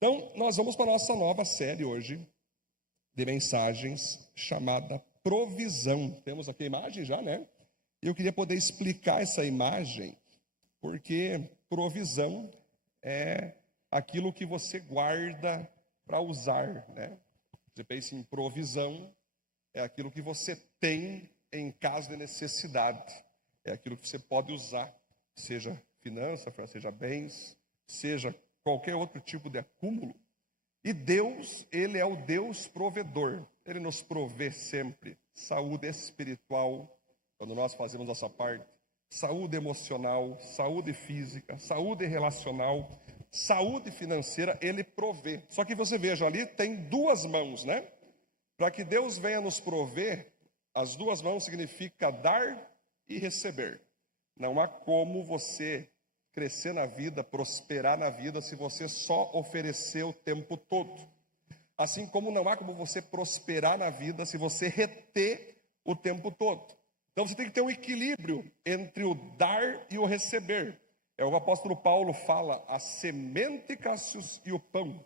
Então, nós vamos para a nossa nova série hoje de mensagens chamada Provisão. Temos aqui a imagem já, né? E eu queria poder explicar essa imagem, porque provisão é aquilo que você guarda para usar, né? Você pensa em provisão, é aquilo que você tem em caso de necessidade. É aquilo que você pode usar, seja finança, seja bens, seja qualquer outro tipo de acúmulo. E Deus, Ele é o Deus provedor. Ele nos provê sempre saúde espiritual, quando nós fazemos nossa parte, saúde emocional, saúde física, saúde relacional, saúde financeira, Ele provê. Só que você veja ali, tem duas mãos, né? Para que Deus venha nos prover, as duas mãos significa dar e receber. Não há como você crescer na vida, prosperar na vida, se você só oferecer o tempo todo. Assim como não há como você prosperar na vida se você reter o tempo todo. Então você tem que ter um equilíbrio entre o dar e o receber. É o apóstolo Paulo fala, a semente, Cássius, e o pão.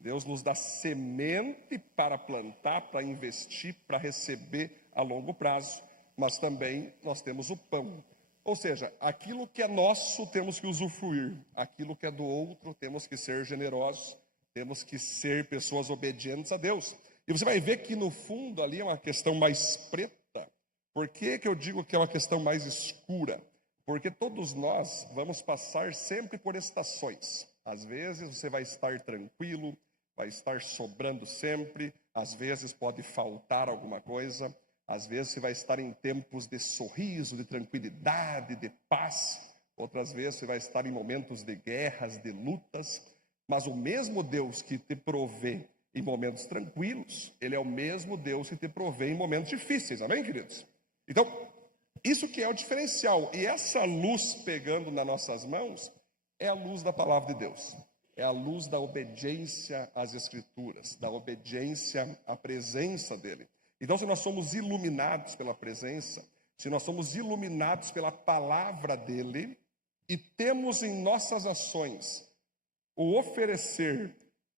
Deus nos dá semente para plantar, para investir, para receber a longo prazo, mas também nós temos o pão. Ou seja, aquilo que é nosso temos que usufruir, aquilo que é do outro temos que ser generosos, temos que ser pessoas obedientes a Deus. E você vai ver que no fundo ali é uma questão mais preta. Por que eu digo que é uma questão mais escura? Porque todos nós vamos passar sempre por estações. Às vezes você vai estar tranquilo, vai estar sobrando sempre, às vezes pode faltar alguma coisa. Às vezes você vai estar em tempos de sorriso, de tranquilidade, de paz. Outras vezes você vai estar em momentos de guerras, de lutas. Mas o mesmo Deus que te provê em momentos tranquilos, Ele é o mesmo Deus que te provê em momentos difíceis. Amém, queridos? Então, isso que é o diferencial. E essa luz pegando nas nossas mãos é a luz da palavra de Deus. É a luz da obediência às Escrituras, da obediência à presença dEle. Então, se nós somos iluminados pela presença, se nós somos iluminados pela palavra dEle, e temos em nossas ações o oferecer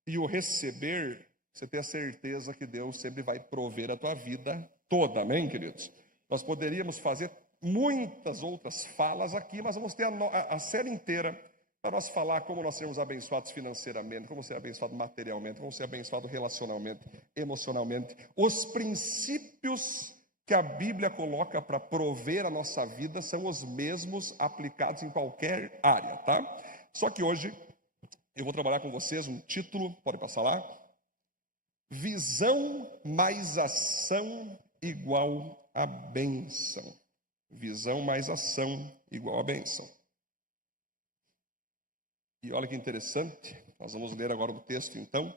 e o receber, você tem a certeza que Deus sempre vai prover a tua vida toda, amém, queridos? Nós poderíamos fazer muitas outras falas aqui, mas vamos ter a série inteira para nós falar como nós sermos abençoados financeiramente, como ser abençoado materialmente, como ser abençoado relacionalmente, emocionalmente. Os princípios que a Bíblia coloca para prover a nossa vida são os mesmos aplicados em qualquer área, tá? Só que hoje eu vou trabalhar com vocês um título, pode passar lá. Visão mais ação igual a bênção. Visão mais ação igual a bênção. E olha que interessante, nós vamos ler agora o texto então,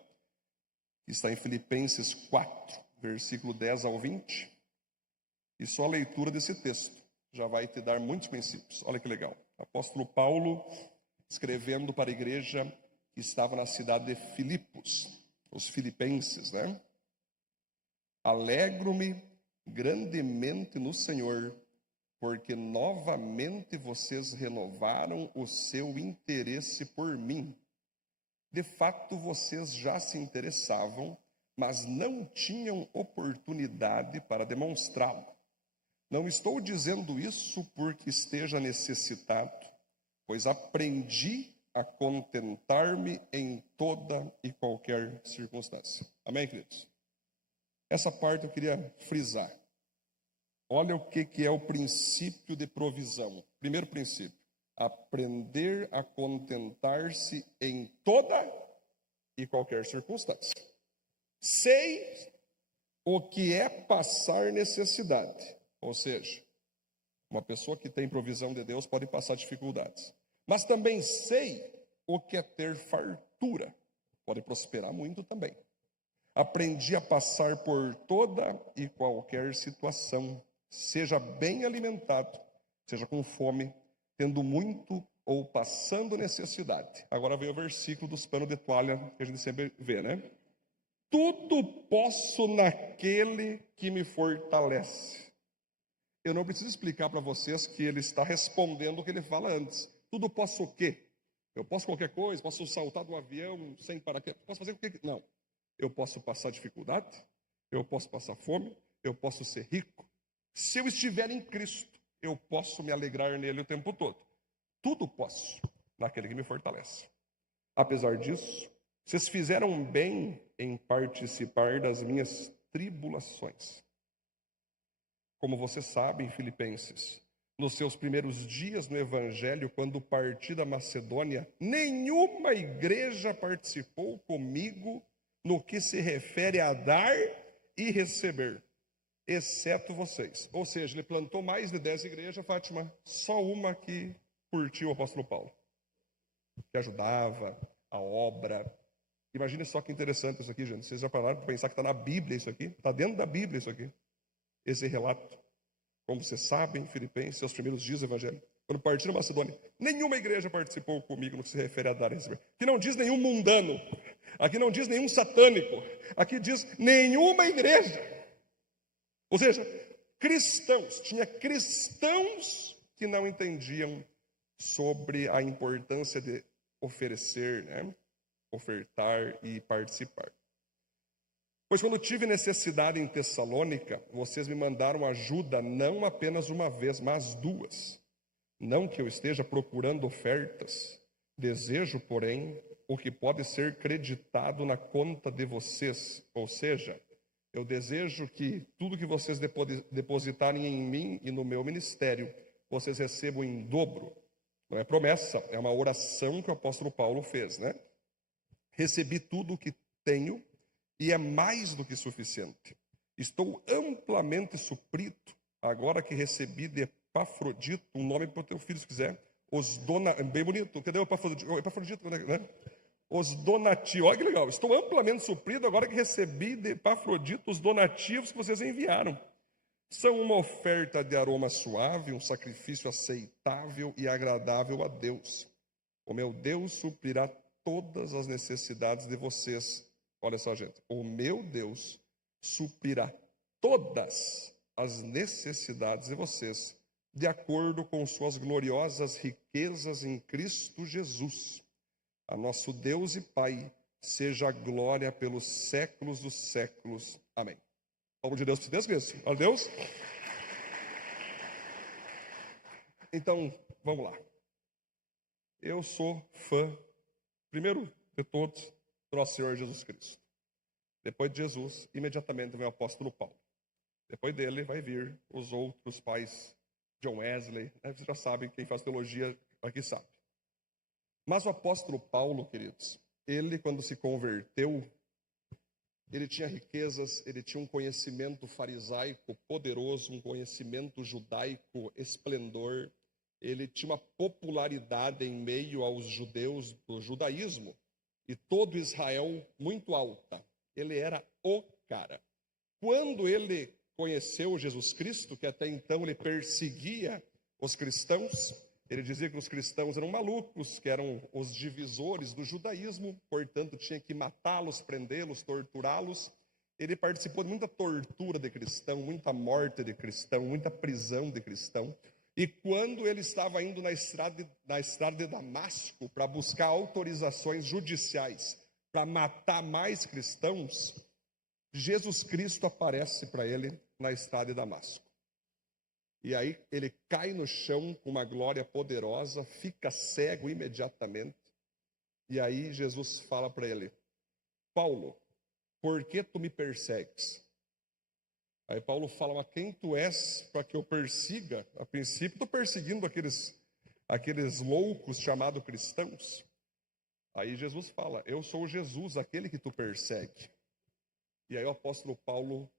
que está em Filipenses 4, versículo 10 ao 20. E só a leitura desse texto já vai te dar muitos princípios. Olha que legal. Apóstolo Paulo escrevendo para a igreja que estava na cidade de Filipos, os filipenses, né? Alegro-me grandemente no Senhor, porque novamente vocês renovaram o seu interesse por mim. De fato, vocês já se interessavam, mas não tinham oportunidade para demonstrá-lo. Não estou dizendo isso porque esteja necessitado, pois aprendi a contentar-me em toda e qualquer circunstância. Amém, queridos? Essa parte eu queria frisar. Olha o que é o princípio de provisão. Primeiro princípio, aprender a contentar-se em toda e qualquer circunstância. Sei o que é passar necessidade. Ou seja, uma pessoa que tem provisão de Deus pode passar dificuldades. Mas também sei o que é ter fartura. Pode prosperar muito também. Aprendi a passar por toda e qualquer situação. Seja bem alimentado, seja com fome, tendo muito ou passando necessidade. Agora vem o versículo dos panos de toalha que a gente sempre vê, né? Tudo posso naquele que me fortalece. Eu não preciso explicar para vocês que ele está respondendo o que ele fala antes. Tudo posso o quê? Eu posso qualquer coisa, posso saltar do avião sem paraquedas, posso fazer o que... Não. Eu posso passar dificuldade, eu posso passar fome, eu posso ser rico. Se eu estiver em Cristo, eu posso me alegrar nele o tempo todo. Tudo posso naquele que me fortalece. Apesar disso, vocês fizeram bem em participar das minhas tribulações. Como vocês sabem, Filipenses, nos seus primeiros dias no Evangelho, quando parti da Macedônia, nenhuma igreja participou comigo no que se refere a dar e receber, exceto vocês. Ou seja, ele plantou mais de 10 igrejas, Fátima, só uma que curtiu o apóstolo Paulo, que ajudava a obra. Imagina só que interessante isso aqui, gente. Vocês já pararam para pensar que está na Bíblia isso aqui? Está dentro da Bíblia isso aqui, esse relato. Como vocês sabem, Filipenses, seus primeiros dias do Evangelho, quando parti da Macedônia, nenhuma igreja participou comigo no que se refere a dar e receber. Aqui não diz nenhum mundano, aqui não diz nenhum satânico, aqui diz nenhuma igreja. Ou seja, cristãos, tinha cristãos que não entendiam sobre a importância de oferecer, né? Ofertar e participar. Pois quando tive necessidade em Tessalônica, vocês me mandaram ajuda não apenas uma vez, mas duas. Não que eu esteja procurando ofertas, desejo, porém, o que pode ser creditado na conta de vocês. Ou seja, eu desejo que tudo que vocês depositarem em mim e no meu ministério, vocês recebam em dobro. Não é promessa, é uma oração que o apóstolo Paulo fez, né? Recebi tudo o que tenho e é mais do que suficiente. Estou amplamente suprido, agora que recebi de Epafrodito, um nome para o teu filho, se quiser. Bem bonito, cadê o Epafrodito? Epafrodito, né? Os donativos, olha que legal. Estou amplamente suprido, agora que recebi de Epafrodito os donativos que vocês enviaram. São uma oferta de aroma suave, um sacrifício aceitável e agradável a Deus. O meu Deus suprirá todas as necessidades de vocês. Olha só, gente, o meu Deus suprirá todas as necessidades de vocês, de acordo com suas gloriosas riquezas em Cristo Jesus. A nosso Deus e Pai seja a glória pelos séculos dos séculos. Amém. Palma de Deus, 10 vezes. Olha Deus. Então, vamos lá. Eu sou fã, primeiro de todos, do nosso Senhor Jesus Cristo. Depois de Jesus, imediatamente vem o apóstolo Paulo. Depois dele vai vir os outros pais, John Wesley, né? Vocês já sabem, quem faz teologia aqui sabe. Mas o apóstolo Paulo, queridos, ele quando se converteu, ele tinha riquezas, ele tinha um conhecimento farisaico poderoso, um conhecimento judaico esplendor, ele tinha uma popularidade em meio aos judeus do judaísmo, e todo Israel muito alta. Ele era o cara. Quando ele conheceu Jesus Cristo, que até então ele perseguia os cristãos, ele dizia que os cristãos eram malucos, que eram os divisores do judaísmo, portanto tinha que matá-los, prendê-los, torturá-los. Ele participou de muita tortura de cristão, muita morte de cristão, muita prisão de cristão. E quando ele estava indo na estrada de Damasco para buscar autorizações judiciais para matar mais cristãos, Jesus Cristo aparece para ele na estrada de Damasco. E aí ele cai no chão com uma glória poderosa, fica cego imediatamente. E aí Jesus fala para ele: Paulo, por que tu me persegues? Aí Paulo fala: mas quem tu és para que eu persiga? A princípio estou perseguindo aqueles loucos chamados cristãos. Aí Jesus fala: eu sou Jesus, aquele que tu persegue. E aí o apóstolo Paulo,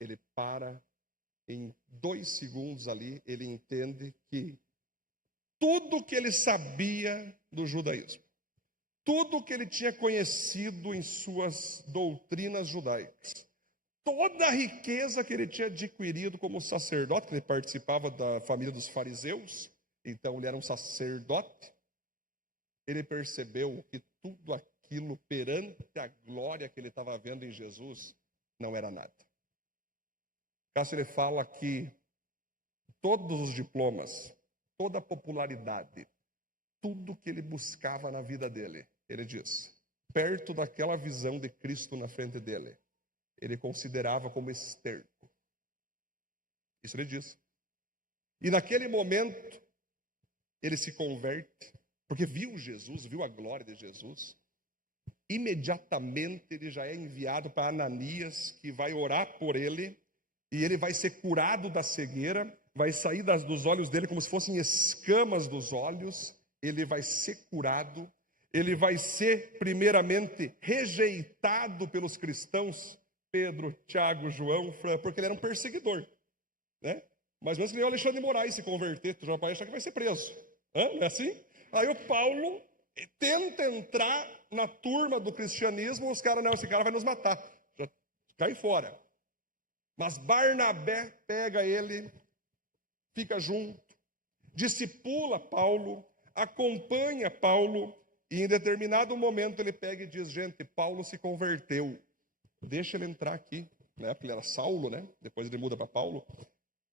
ele para, em 2 segundos ali, ele entende que tudo que ele sabia do judaísmo, tudo que ele tinha conhecido em suas doutrinas judaicas, toda a riqueza que ele tinha adquirido como sacerdote, que ele participava da família dos fariseus, então ele era um sacerdote, ele percebeu que tudo aquilo perante a glória que ele estava vendo em Jesus não era nada. Cássio, ele fala que todos os diplomas, toda a popularidade, tudo que ele buscava na vida dele. Ele diz, perto daquela visão de Cristo na frente dele, ele considerava como esterco. Isso ele diz. E naquele momento, ele se converte, porque viu Jesus, viu a glória de Jesus. Imediatamente ele já é enviado para Ananias, que vai orar por ele, e ele vai ser curado da cegueira, vai sair dos olhos dele como se fossem escamas dos olhos, ele vai ser curado, ele vai ser primeiramente rejeitado pelos cristãos, Pedro, Tiago, João, porque ele era um perseguidor, né? Mas mesmo que nem o Alexandre de Moraes se converter, tu já vai achar que vai ser preso. Não é assim? Aí o Paulo tenta entrar na turma do cristianismo, os caras, não, esse cara vai nos matar. Já cai fora. Mas Barnabé pega ele, fica junto, discipula Paulo, acompanha Paulo, e em determinado momento ele pega e diz, gente, Paulo se converteu, deixa ele entrar aqui, né? Porque ele era Saulo, né? Depois ele muda para Paulo.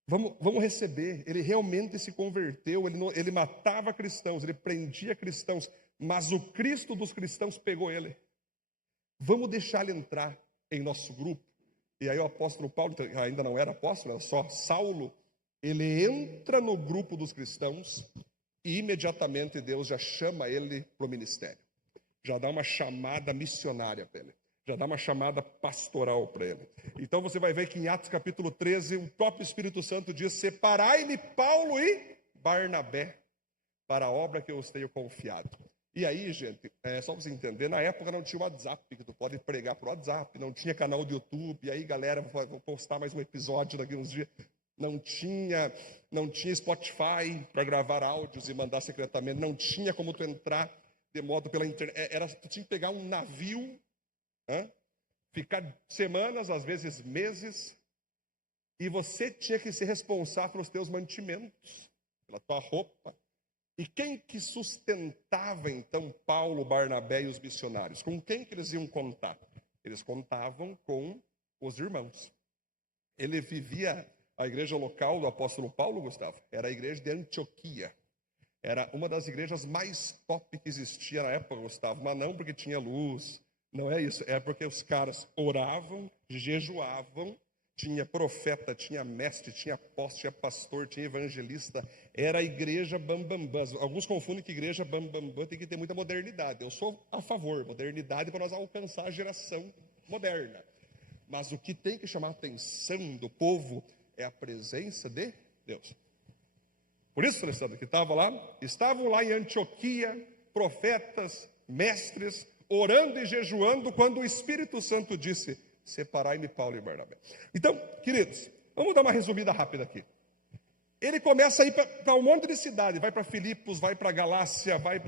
Vamos receber, ele realmente se converteu, ele matava cristãos, ele prendia cristãos, mas o Cristo dos cristãos pegou ele. Vamos deixar ele entrar em nosso grupo. E aí o apóstolo Paulo, ainda não era apóstolo, era só Saulo, ele entra no grupo dos cristãos e imediatamente Deus já chama ele para o ministério. Já dá uma chamada missionária para ele. Já dá uma chamada pastoral para ele. Então você vai ver que em Atos capítulo 13, o próprio Espírito Santo diz, separai-me Paulo e Barnabé para a obra que eu os tenho confiado. E aí, gente, só para você entender, na época não tinha WhatsApp, que tu pode pregar por WhatsApp, não tinha canal do YouTube, e aí galera, vou postar mais um episódio daqui uns dias. Não tinha Spotify para gravar áudios e mandar secretamente, não tinha como tu entrar de modo pela internet, tu tinha que pegar um navio, ficar semanas, às vezes meses, e você tinha que ser responsável pelos teus mantimentos, pela tua roupa. E quem que sustentava então Paulo, Barnabé e os missionários? Com quem que eles iam contar? Eles contavam com os irmãos. Ele vivia, a igreja local do apóstolo Paulo, Gustavo, era a igreja de Antioquia. Era uma das igrejas mais top que existia na época, Gustavo, mas não porque tinha luz, não é isso, é porque os caras oravam, jejuavam, tinha profeta, tinha mestre, tinha apóstolo, tinha pastor, tinha evangelista, era a igreja bambambam. Alguns confundem que igreja bambambam tem que ter muita modernidade. Eu sou a favor, modernidade para nós alcançar a geração moderna. Mas o que tem que chamar a atenção do povo é a presença de Deus. Por isso, Alessandro, que estavam lá em Antioquia, profetas, mestres, orando e jejuando, quando o Espírito Santo disse, separai-me Paulo e Barnabé. Então, queridos, vamos dar uma resumida rápida aqui. Ele começa a ir para um monte de cidade, vai para Filipos, vai para Galácia, vai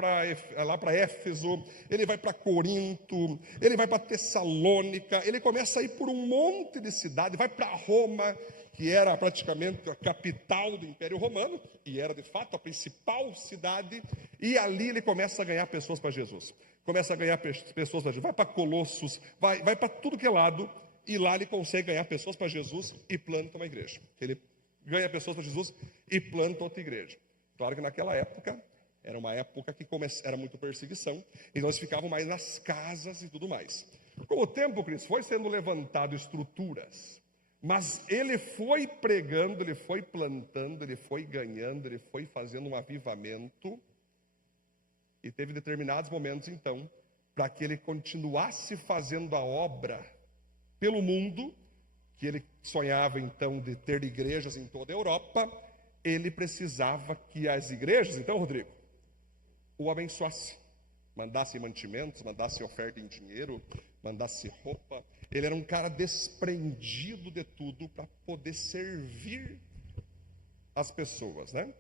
lá para Éfeso, ele vai para Corinto, ele vai para Tessalônica, ele começa a ir por um monte de cidade, vai para Roma, que era praticamente a capital do Império Romano, e era de fato a principal cidade, e ali ele começa a ganhar pessoas para Jesus. Começa a ganhar pessoas para Jesus, vai para Colossos, vai para tudo que é lado, e lá ele consegue ganhar pessoas para Jesus e planta uma igreja. Ele ganha pessoas para Jesus e planta outra igreja. Claro que naquela época, era uma época que era muito perseguição, e nós ficávamos mais nas casas e tudo mais. Com o tempo, Cristo, foi sendo levantado estruturas, mas ele foi pregando, ele foi plantando, ele foi ganhando, ele foi fazendo um avivamento, e teve determinados momentos, então, para que ele continuasse fazendo a obra pelo mundo, que ele sonhava, então, de ter igrejas em toda a Europa, ele precisava que as igrejas, então, Rodrigo, o abençoasse, mandasse mantimentos, mandasse oferta em dinheiro, mandasse roupa. Ele era um cara desprendido de tudo para poder servir as pessoas, né?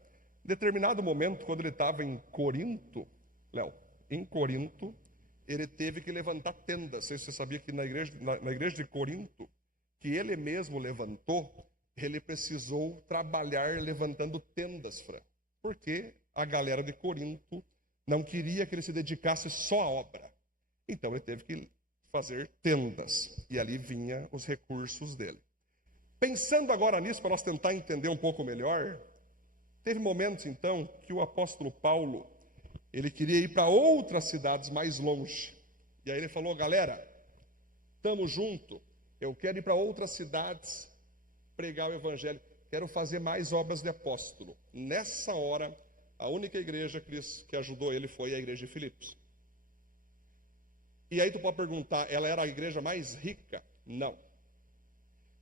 Em determinado momento, quando ele estava em Corinto, ele teve que levantar tendas. Não sei se você sabia que na igreja de Corinto, que ele mesmo levantou, ele precisou trabalhar levantando tendas, Fran, porque a galera de Corinto não queria que ele se dedicasse só à obra. Então ele teve que fazer tendas, e ali vinha os recursos dele. Pensando agora nisso, para nós tentar entender um pouco melhor, teve momentos então que o apóstolo Paulo, Ele queria ir para outras cidades mais longe. E aí ele falou: galera, estamos junto. Eu quero ir para outras cidades pregar o evangelho. Quero fazer mais obras de apóstolo. Nessa hora, a única igreja que ajudou ele foi a igreja de Filipos. E aí tu pode perguntar, ela era a igreja mais rica? Não.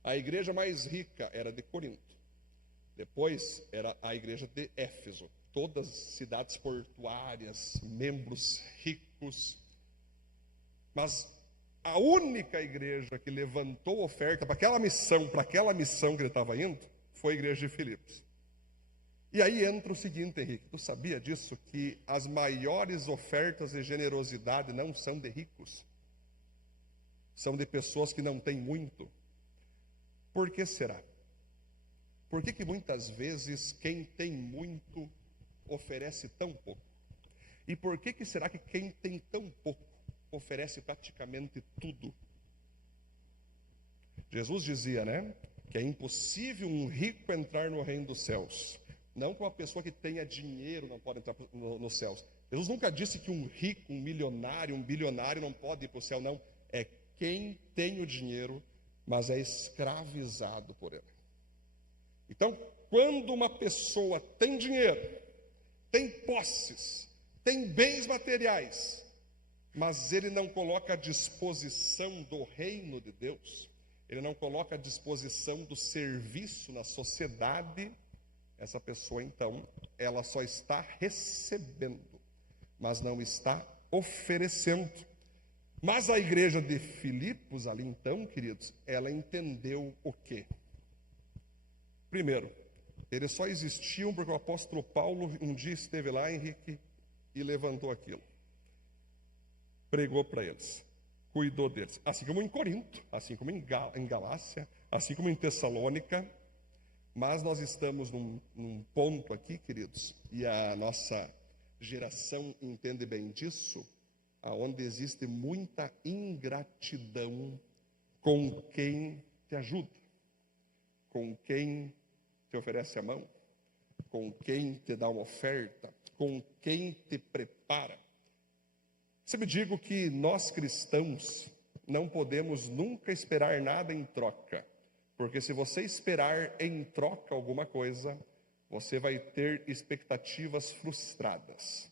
A igreja mais rica era de Corinto. Depois era a igreja de Éfeso. Todas cidades portuárias, membros ricos. Mas a única igreja que levantou oferta para aquela missão que ele estava indo, foi a igreja de Filipos. E aí entra o seguinte, Henrique, tu sabia disso? Que as maiores ofertas de generosidade não são de ricos. São de pessoas que não têm muito. Por que será? Por que muitas vezes quem tem muito oferece tão pouco? E por que será que quem tem tão pouco oferece praticamente tudo? Jesus dizia, né, que é impossível um rico entrar no reino dos céus. Não que uma pessoa que tenha dinheiro não pode entrar nos céus. Jesus nunca disse que um rico, um milionário, um bilionário não pode ir para o céu, não. É quem tem o dinheiro, mas é escravizado por ele. Então, quando uma pessoa tem dinheiro, tem posses, tem bens materiais, mas ele não coloca à disposição do reino de Deus, ele não coloca à disposição do serviço na sociedade, essa pessoa, então, ela só está recebendo, mas não está oferecendo. Mas a igreja de Filipos, ali então, queridos, ela entendeu o quê? Primeiro, eles só existiam porque o apóstolo Paulo um dia esteve lá, Henrique, e levantou aquilo. Pregou para eles, cuidou deles. Assim como em Corinto, assim como em Galácia, assim como em Tessalônica. Mas nós estamos num ponto aqui, queridos, e a nossa geração entende bem disso, aonde existe muita ingratidão com quem te ajuda, com quem te oferece a mão, com quem te dá uma oferta, com quem te prepara. Sempre digo que nós cristãos não podemos nunca esperar nada em troca. Porque se você esperar em troca alguma coisa, você vai ter expectativas frustradas.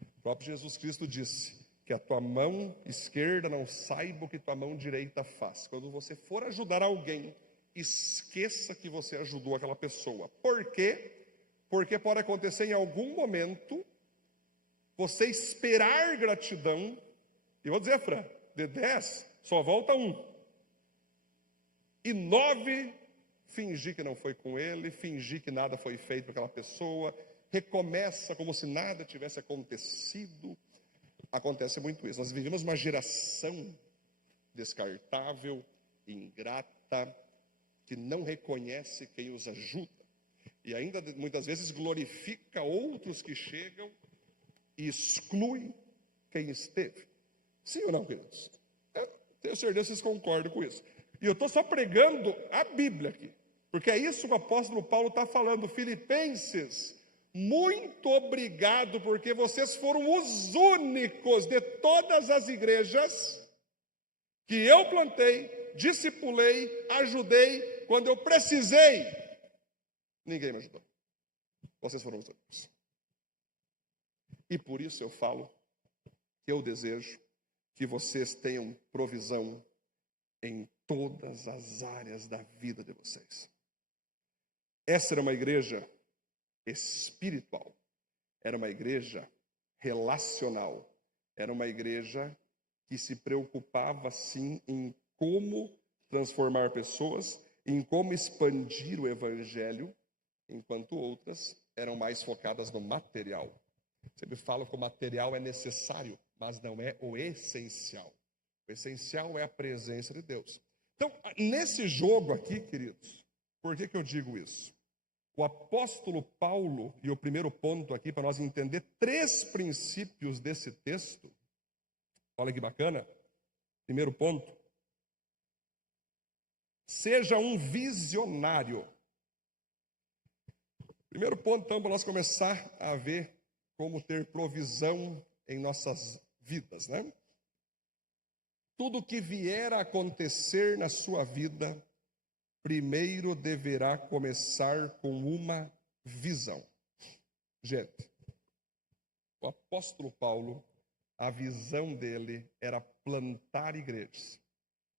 O próprio Jesus Cristo disse que a tua mão esquerda não saiba o que tua mão direita faz. Quando você for ajudar alguém, esqueça que você ajudou aquela pessoa. Por quê? Porque pode acontecer em algum momento, você esperar gratidão, e eu vou dizer, Fran, de 10, só volta 1. E 9, fingir que não foi com ele, fingir que nada foi feito para aquela pessoa, recomeça como se nada tivesse acontecido. Acontece muito isso. Nós vivemos uma geração descartável, ingrata, que não reconhece quem os ajuda. E ainda muitas vezes glorifica outros que chegam e exclui quem esteve. Sim ou não, queridos? Eu tenho certeza que vocês concordam com isso. E eu estou só pregando a Bíblia aqui, porque é isso que o apóstolo Paulo está falando. Filipenses, muito obrigado, porque vocês foram os únicos de todas as igrejas que eu plantei, discipulei, ajudei, quando eu precisei, ninguém me ajudou. Vocês foram os únicos. E por isso eu falo que eu desejo que vocês tenham provisão em todas as áreas da vida de vocês. Essa era uma igreja espiritual, era uma igreja relacional, era uma igreja que se preocupava sim em como transformar pessoas, em como expandir o evangelho, enquanto outras eram mais focadas no material. Sempre falo que o material é necessário, mas não é o essencial. O essencial é a presença de Deus. Então, nesse jogo aqui, queridos, por que eu digo isso? O apóstolo Paulo, e o primeiro ponto aqui para nós entender 3 princípios desse texto, olha que bacana. Primeiro ponto, seja um visionário. Primeiro ponto, então, para nós começar a ver como ter provisão em nossas vidas, né? Tudo que vier a acontecer na sua vida, primeiro deverá começar com uma visão. Gente, o apóstolo Paulo, a visão dele era plantar igrejas,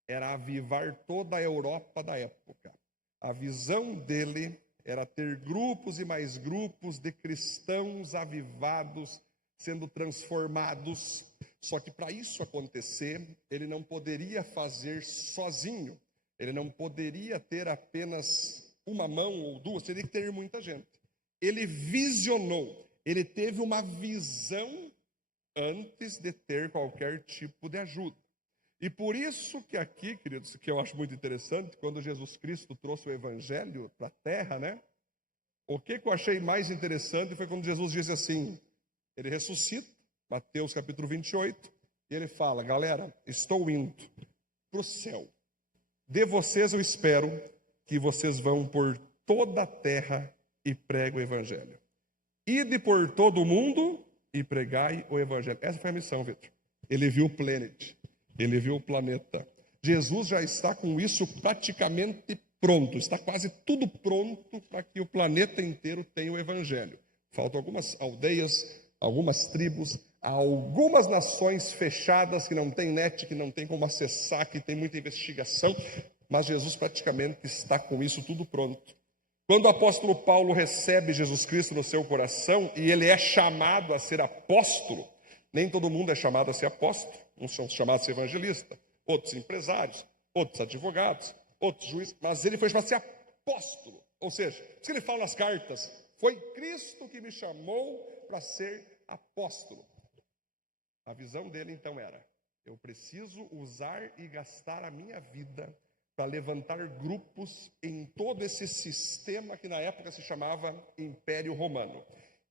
era avivar toda a Europa da época. A visão dele era ter grupos e mais grupos de cristãos avivados, sendo transformados. Só que para isso acontecer, ele não poderia fazer sozinho. Ele não poderia ter apenas uma mão ou duas, teria que ter muita gente. Ele visionou, ele teve uma visão antes de ter qualquer tipo de ajuda. E por isso que aqui, queridos, que eu acho muito interessante, quando Jesus Cristo trouxe o evangelho para a terra, né? O que eu achei mais interessante foi quando Jesus disse assim, ele ressuscita, Mateus capítulo 28, e ele fala, galera, estou indo para o céu. De vocês eu espero que vocês vão por toda a terra e preguem o evangelho. Ide por todo o mundo e pregai o evangelho. Essa foi a missão, Vitor. Ele viu o planet, ele viu o planeta. Jesus já está com isso praticamente pronto, está quase tudo pronto para que o planeta inteiro tenha o evangelho. Faltam algumas aldeias, algumas tribos, algumas nações fechadas que não tem net, que não tem como acessar, que tem muita investigação, mas Jesus praticamente está com isso tudo pronto. Quando o apóstolo Paulo recebe Jesus Cristo no seu coração e ele é chamado a ser apóstolo, nem todo mundo é chamado a ser apóstolo, uns são chamados a ser evangelista, outros empresários, outros advogados, outros juízes, mas ele foi chamado a ser apóstolo, ou seja, se ele fala nas cartas, foi Cristo que me chamou para ser apóstolo. A visão dele então era, eu preciso usar e gastar a minha vida para levantar grupos em todo esse sistema que na época se chamava Império Romano.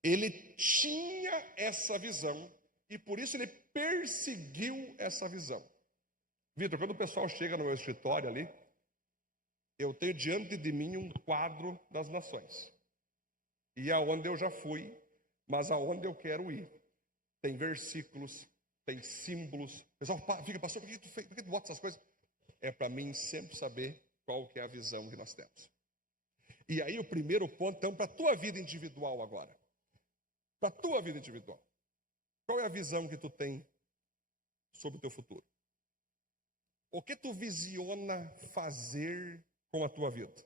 Ele tinha essa visão e por isso ele perseguiu essa visão. Vitor, quando o pessoal chega no meu escritório ali, eu tenho diante de mim um quadro das nações. E aonde eu já fui, mas aonde eu quero ir. Tem versículos, tem símbolos. O pessoal fica, pastor, por que tu bota essas coisas? É para mim sempre saber qual que é a visão que nós temos. E aí o primeiro ponto, então, para a tua vida individual agora. Para a tua vida individual. Qual é a visão que tu tem sobre o teu futuro? O que tu visiona fazer com a tua vida?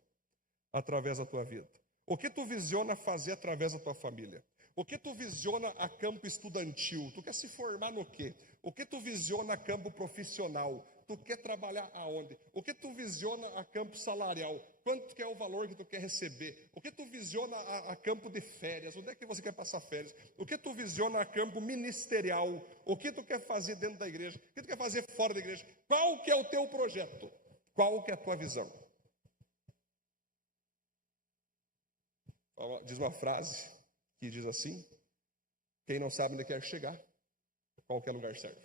Através da tua vida. O que tu visiona fazer através da tua família? O que tu visiona a campo estudantil? Tu quer se formar no quê? O que tu visiona a campo profissional? Tu quer trabalhar aonde? O que tu visiona a campo salarial? Quanto que é o valor que tu quer receber? O que tu visiona a campo de férias? Onde é que você quer passar férias? O que tu visiona a campo ministerial? O que tu quer fazer dentro da igreja? O que tu quer fazer fora da igreja? Qual que é o teu projeto? Qual que é a tua visão? Diz uma frase que diz assim, quem não sabe onde quer chegar, qualquer lugar serve.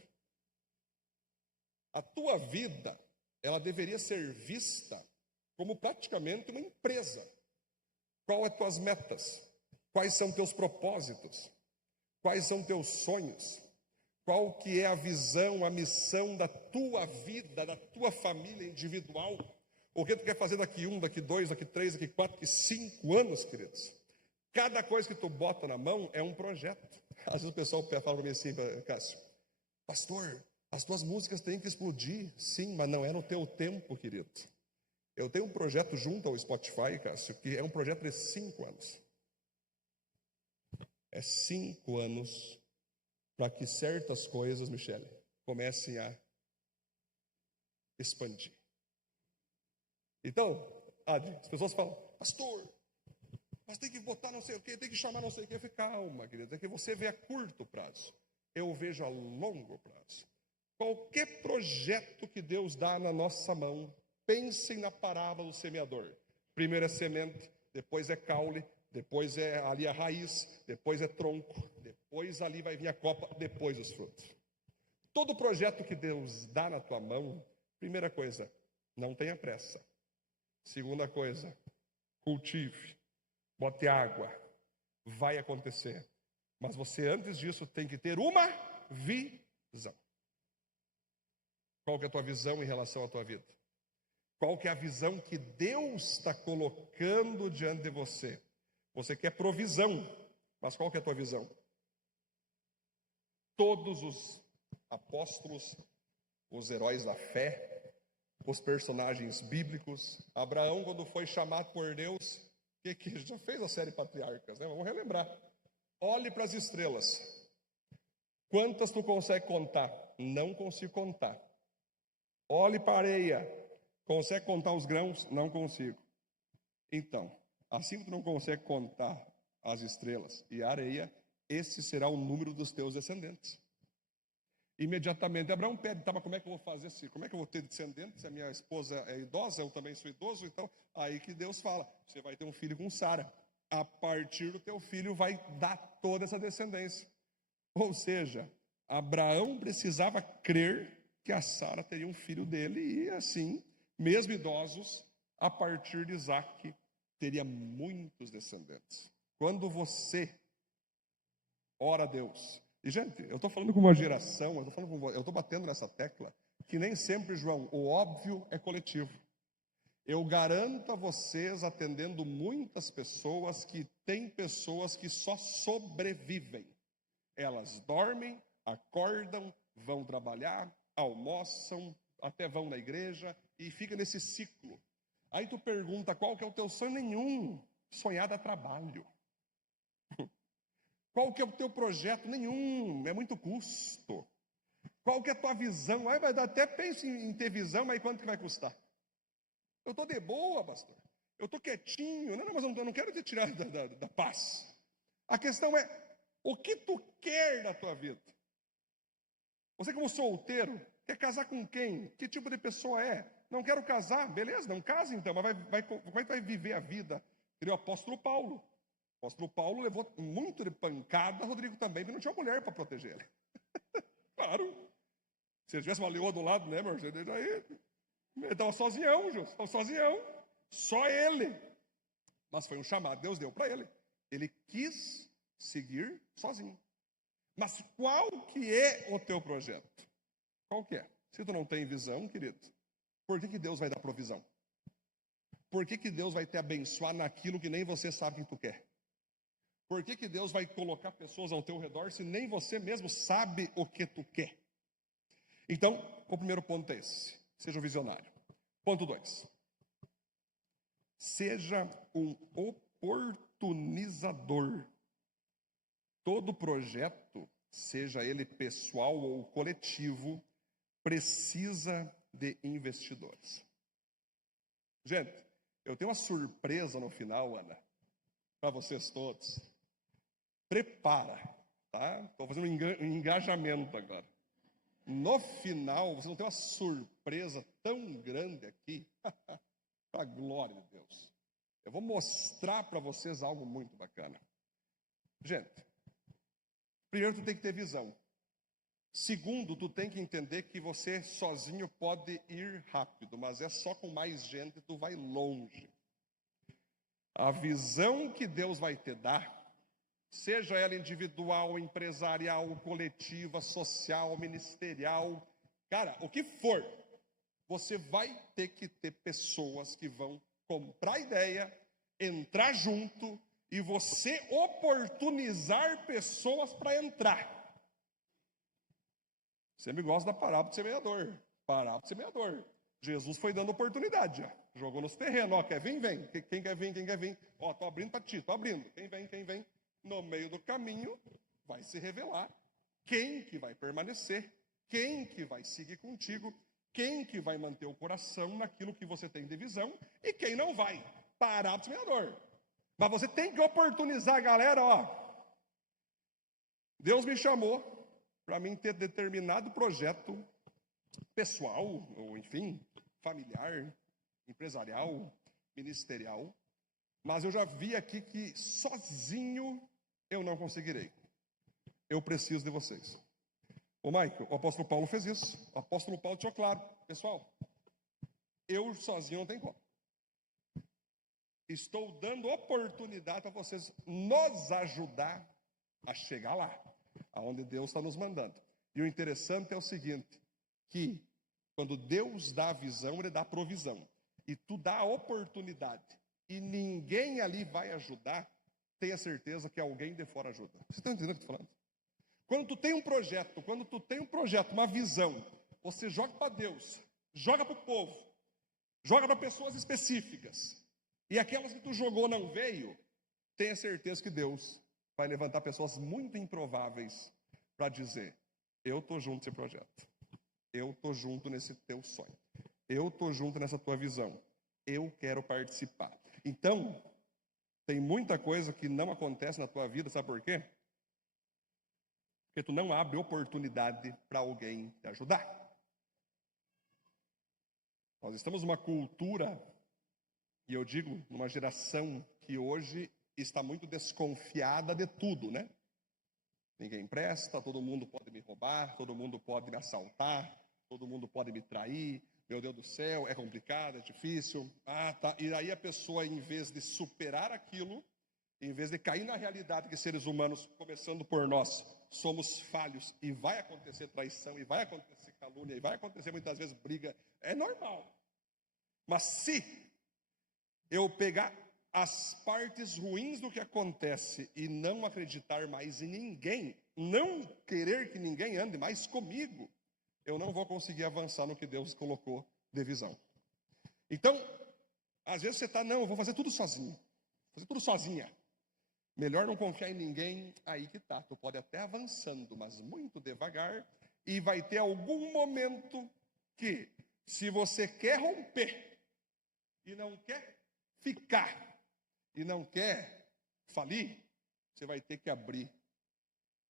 A tua vida, ela deveria ser vista como praticamente uma empresa. Qual é tuas metas? Quais são teus propósitos? Quais são teus sonhos? Qual que é a visão, a missão da tua vida, da tua família individual? O que tu quer fazer daqui 1, daqui 2, daqui 3, daqui 4, daqui 5 anos, queridos? Cada coisa que tu bota na mão é um projeto. Às vezes o pessoal fala para mim assim, Cássio, pastor, as tuas músicas têm que explodir. Sim, mas não é no teu tempo, querido. Eu tenho um projeto junto ao Spotify, Cássio, que é um projeto de 5 anos. É 5 anos para que certas coisas, Michele, comecem a expandir. Então, as pessoas falam, pastor, mas tem que botar não sei o quê, tem que chamar não sei o quê. Eu falei, calma, querido, é que você vê a curto prazo. Eu vejo a longo prazo. Qualquer projeto que Deus dá na nossa mão, pensem na parábola do semeador. Primeiro é semente, depois é caule, depois é ali a raiz, depois é tronco, depois ali vai vir a copa, depois os frutos. Todo projeto que Deus dá na tua mão, primeira coisa, não tenha pressa. Segunda coisa, cultive, bote água, vai acontecer. Mas você, antes disso, tem que ter uma visão. Qual que é a tua visão em relação à tua vida? Qual que é a visão que Deus está colocando diante de você? Você quer provisão, mas qual que é a tua visão? Todos os apóstolos, os heróis da fé, os personagens bíblicos, Abraão, quando foi chamado por Deus, que já fez a série Patriarcas, né? Vamos relembrar. Olhe para as estrelas. Quantas tu consegue contar? Não consigo contar. Olhe para a areia. Consegue contar os grãos? Não consigo. Então, assim que tu não consegue contar as estrelas e a areia, esse será o número dos teus descendentes. Imediatamente Abraão pede, tá, mas como é que eu vou fazer assim? Como é que eu vou ter descendentes? Se a minha esposa é idosa, eu também sou idoso, então aí que Deus fala, você vai ter um filho com Sara. A partir do teu filho vai dar toda essa descendência. Ou seja, Abraão precisava crer que a Sara teria um filho dele e assim, mesmo idosos, a partir de Isaac, teria muitos descendentes. Quando você ora a Deus, e gente, eu estou falando com uma geração, eu estou batendo nessa tecla, que nem sempre, João, o óbvio é coletivo. Eu garanto a vocês, atendendo muitas pessoas, que tem pessoas que só sobrevivem. Elas dormem, acordam, vão trabalhar, almoçam, até vão na igreja e fica nesse ciclo. Aí tu pergunta, qual que é o teu sonho? Nenhum. Sonhar dá trabalho. Qual que é o teu projeto? Nenhum. É muito custo. Qual que é a tua visão? Aí vai dar, até pensa em ter visão, mas quanto que vai custar? Eu estou de boa, pastor. Eu estou quietinho. Não, mas eu não quero te tirar da paz. A questão é, o que tu quer da tua vida? Você como solteiro, quer casar com quem? Que tipo de pessoa é? Não quero casar, beleza, não case então, mas como é que vai viver a vida? Ele é o apóstolo Paulo. O apóstolo Paulo levou muito de pancada, Rodrigo também, porque não tinha mulher para proteger ele. Claro. Se ele tivesse uma leoa do lado, né, meu irmão? Ele estava sozinhão, Jô, estava sozinhão. Só ele. Mas foi um chamado, Deus deu para ele. Ele quis seguir sozinho. Mas qual que é o teu projeto? Qual que é? Se tu não tem visão, querido, por que Deus vai dar provisão? Por que Deus vai te abençoar naquilo que nem você sabe que tu quer? Por que Deus vai colocar pessoas ao teu redor se nem você mesmo sabe o que tu quer? Então, o primeiro ponto é esse. Seja um visionário. Ponto 2. Seja um oportunizador. Todo projeto, seja ele pessoal ou coletivo, precisa de investidores. Gente, eu tenho uma surpresa no final, Ana, para vocês todos. Prepara, tá? Estou fazendo um engajamento agora. No final, vocês vão ter uma surpresa tão grande aqui, para a glória de Deus. Eu vou mostrar para vocês algo muito bacana. Gente, primeiro tu tem que ter visão. Segundo, tu tem que entender que você sozinho pode ir rápido, mas é só com mais gente tu vai longe. A visão que Deus vai te dar, seja ela individual, empresarial, coletiva, social, ministerial, cara, o que for, você vai ter que ter pessoas que vão comprar ideia, entrar junto e você oportunizar pessoas para entrar. Sempre gosto da parábola do semeador. Parábola do semeador. Jesus foi dando oportunidade, ó. Jogou nos terrenos, ó, quer vir, vem. Quem quer vir, quem quer vir. Ó, tô abrindo para ti, tô abrindo. Quem vem. No meio do caminho vai se revelar quem que vai permanecer, quem que vai seguir contigo, quem que vai manter o coração naquilo que você tem de visão e quem não vai. Parábola do semeador. Mas você tem que oportunizar a galera, ó. Deus me chamou para mim ter determinado projeto pessoal, ou enfim, familiar, empresarial, ministerial, mas eu já vi aqui que sozinho eu não conseguirei. Eu preciso de vocês. Ô Michael, o apóstolo Paulo fez isso. O apóstolo Paulo deixou claro, pessoal, eu sozinho não tenho como. Estou dando oportunidade para vocês nos ajudar a chegar lá, aonde Deus está nos mandando. E o interessante é o seguinte, que quando Deus dá a visão, Ele dá a provisão. E tu dá a oportunidade, e ninguém ali vai ajudar, tenha certeza que alguém de fora ajuda. Você está entendendo o que eu estou falando? Quando tu tem um projeto, uma visão, você joga para Deus, joga para o povo, joga para pessoas específicas. E aquelas que tu jogou não veio, tenha certeza que Deus vai levantar pessoas muito improváveis para dizer, eu estou junto nesse projeto, eu estou junto nesse teu sonho, eu estou junto nessa tua visão, eu quero participar. Então, tem muita coisa que não acontece na tua vida, sabe por quê? Porque tu não abre oportunidade para alguém te ajudar. Nós estamos numa cultura, e eu digo, numa geração que hoje está muito desconfiada de tudo, né? Ninguém presta, todo mundo pode me roubar, todo mundo pode me assaltar, todo mundo pode me trair. Meu Deus do céu, é complicado, é difícil. Tá. E aí a pessoa, em vez de superar aquilo, em vez de cair na realidade que seres humanos, começando por nós, somos falhos e vai acontecer traição, e vai acontecer calúnia, e vai acontecer muitas vezes briga, é normal. Mas se eu pegar as partes ruins do que acontece e não acreditar mais em ninguém, não querer que ninguém ande mais comigo, eu não vou conseguir avançar no que Deus colocou de visão. Então, às vezes você está, não, eu vou fazer tudo sozinho, fazer tudo sozinha. Melhor não confiar em ninguém, aí que tá. Tu pode até avançando, mas muito devagar, e vai ter algum momento que, se você quer romper, e não quer ficar, e não quer falir, você vai ter que abrir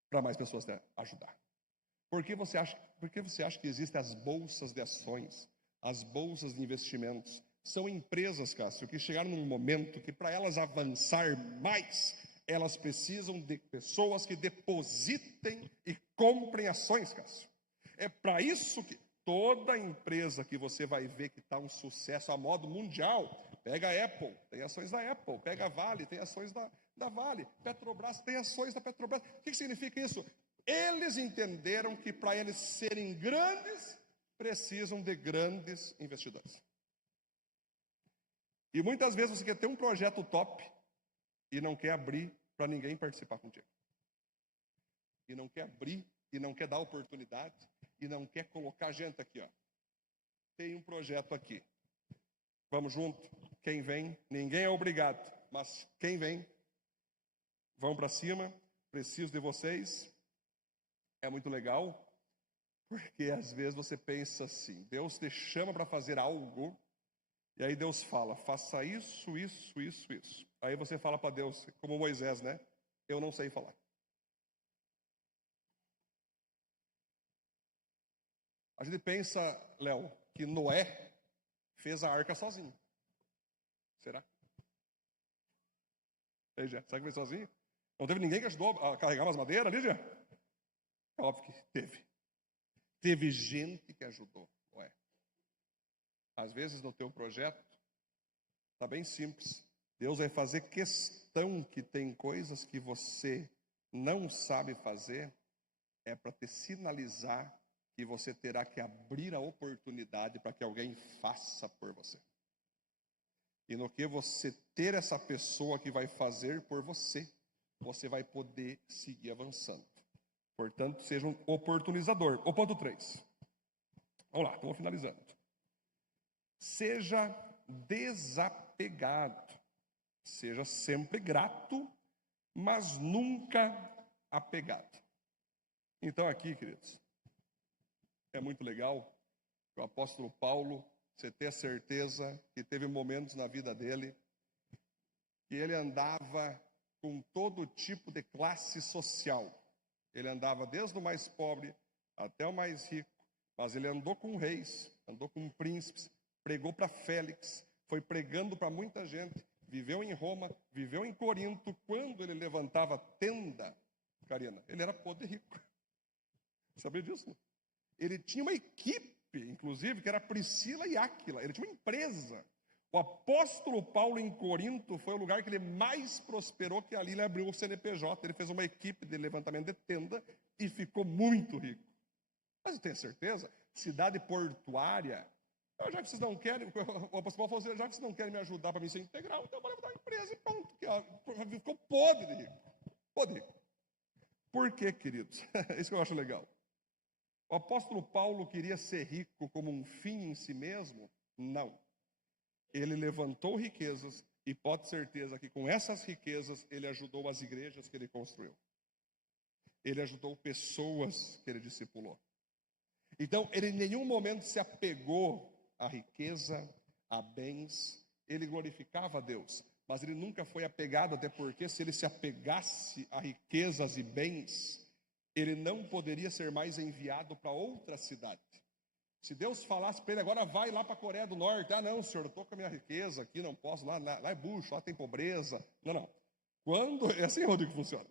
para mais pessoas te ajudar. Por que você acha que existem as bolsas de ações, as bolsas de investimentos? São empresas, Cássio, que chegaram num momento que para elas avançar mais, elas precisam de pessoas que depositem e comprem ações, Cássio. É para isso que toda empresa que você vai ver que está um sucesso a modo mundial, pega a Apple, tem ações da Apple, pega a Vale, tem ações da Vale, Petrobras, tem ações da Petrobras. O que significa isso? Eles entenderam que para eles serem grandes, precisam de grandes investidores. E muitas vezes você quer ter um projeto top e não quer abrir para ninguém participar contigo. E não quer abrir, e não quer dar oportunidade, e não quer colocar gente aqui, ó. Tem um projeto aqui. Vamos junto? Quem vem? Ninguém é obrigado, mas quem vem? Vão para cima, preciso de vocês. É muito legal, porque às vezes você pensa assim, Deus te chama para fazer algo, e aí Deus fala, faça isso, isso, isso, isso. Aí você fala para Deus, como Moisés, né? Eu não sei falar. A gente pensa, Léo, que Noé fez a arca sozinho. Será? Lígia, será que fez sozinho? Não teve ninguém que ajudou a carregar umas madeiras, Lígia? É óbvio que teve. Teve gente que ajudou, Noé. Às vezes no teu projeto, está bem simples. Deus vai fazer questão que tem coisas que você não sabe fazer, é para te sinalizar que você terá que abrir a oportunidade para que alguém faça por você. E no que você ter essa pessoa que vai fazer por você, você vai poder seguir avançando. Portanto, seja um oportunizador. O ponto 3. Vamos lá, estamos finalizando. Seja desapegado. Seja sempre grato, mas nunca apegado. Então aqui, queridos, é muito legal o apóstolo Paulo, você ter a certeza que teve momentos na vida dele que ele andava com todo tipo de classe social. Ele andava desde o mais pobre até o mais rico, mas ele andou com reis, andou com príncipes, pregou para Félix, foi pregando para muita gente, viveu em Roma, viveu em Corinto. Quando ele levantava tenda, Karina, ele era podre rico. Sabia disso? Ele tinha uma equipe, inclusive, que era Priscila e Áquila. Ele tinha uma empresa. O apóstolo Paulo em Corinto foi o lugar que ele mais prosperou, que ali ele abriu o CNPJ, ele fez uma equipe de levantamento de tenda e ficou muito rico. Mas eu tenho certeza, cidade portuária, já que vocês não querem, o apóstolo Paulo falou assim, já que vocês não querem me ajudar para mim ser integral, então eu vou levantar uma empresa e pronto. Ficou podre de rico. Podre de rico. Por quê, queridos? Isso que eu acho legal. O apóstolo Paulo queria ser rico como um fim em si mesmo? Não. Ele levantou riquezas e pode ter certeza que com essas riquezas ele ajudou as igrejas que ele construiu. Ele ajudou pessoas que ele discipulou. Então, ele em nenhum momento se apegou à riqueza, a bens. Ele glorificava a Deus, mas ele nunca foi apegado, até porque se ele se apegasse a riquezas e bens, ele não poderia ser mais enviado para outra cidade. Se Deus falasse para ele, agora vai lá para a Coreia do Norte. Ah, não, senhor, eu estou com a minha riqueza aqui, não posso, lá é bucho, lá tem pobreza. Não. Quando, é assim, Rodrigo, que funciona.